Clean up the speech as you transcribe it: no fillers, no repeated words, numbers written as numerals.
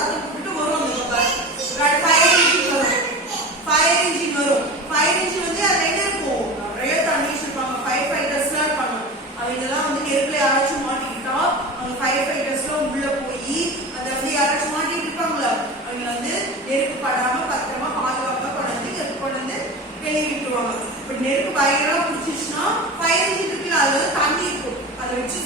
சத்தம் போட்டுட்டு வருவாங்க. ஃபயர் இன்ஜின் வரும். ஃபயர் இன்ஜின் வரும். ஃபயர் இன்ஜின் வந்து அது என்ன இருக்கும், நிறைய தண்ணி வச்சிருப்பாங்க. ஃபயர் ஃபைட்டர்ஸ்லாம் இருப்பாங்க. அவங்கெல்லாம் வந்து நெருப்புல யாராச்சும் மாட்டிக்கிட்டா அவங்க ஃபயர் ஃபைட்டர்ஸ்லாம் உள்ள போய் அதை வந்து யாராச்சும் மாட்டிட்டு இருப்பாங்களா, அவங்க வந்து நெருப்பு படாம பத்திரமா பாதுகாப்பா கொண்டு வெளியே விட்டுருவாங்க. இப்ப நெருப்பு பயங்கரமா பிடிச்சிச்சுன்னா ஃபயர் இன்ஜின் இருக்குல்ல, அதுல தண்ணி இருக்கும், அதை வச்சு